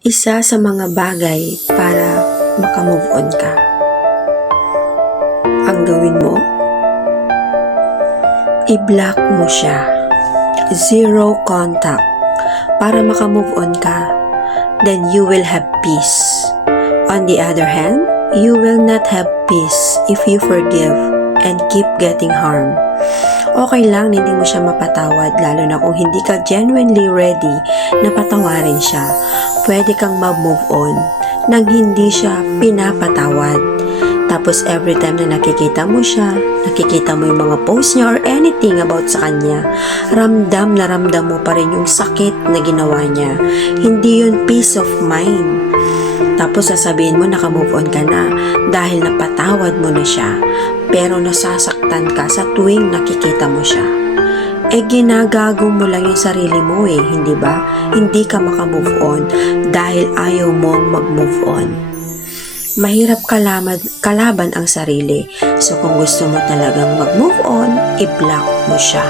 Isa sa mga bagay para makamove on ka. Ang gawin mo, i-block mo siya. Zero contact. Para makamove on ka, then you will have peace. On the other hand, you will not have peace if you forgive and keep getting harm. Okay lang na hindi mo siya mapatawad, lalo na kung hindi ka genuinely ready na patawarin siya. Pwede kang mag-move on nang hindi siya pinapatawad. Tapos every time na nakikita mo siya, nakikita mo yung mga post niya or anything about sa kanya, ramdam na ramdam mo pa rin yung sakit na ginawa niya. Hindi yun peace of mind. Tapos sasabihin mo nakamove on ka na dahil napatawad mo na siya, pero nasasaktan ka sa tuwing nakikita mo siya. Ginagago mo lang yung sarili mo hindi ba? Hindi ka makamove on dahil ayaw mong mag-move on. Mahirap kalaban ang sarili. So kung gusto mo talagang mag-move on, i-block mo siya.